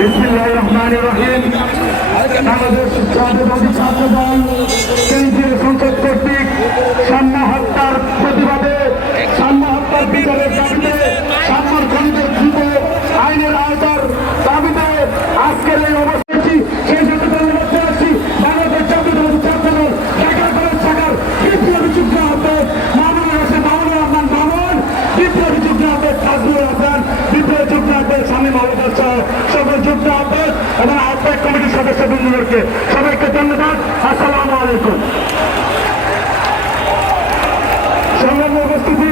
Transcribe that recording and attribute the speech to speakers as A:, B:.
A: বিসমিল্লাহির রহমানির রহিম। বাংলাদেশ জাতীয়তাবাদী ছাত্র দল কেন্দ্রীয় সংসদ কর্তৃক সাম্য হত্যার প্রতিবাদে সাম্য হত্যার বিচারের দাবিতে সাম্যর খনিজের দ্রুত আইনের আওতার দাবিতে যুগ্ম আহ্বায়ক এবং আহ্বায়ক কমিটির সদস্য বন্ধুদেরকে সবাইকে ধন্যবাদ। আসসালামু আলাইকুম। সংগ্রাম উপস্থিতি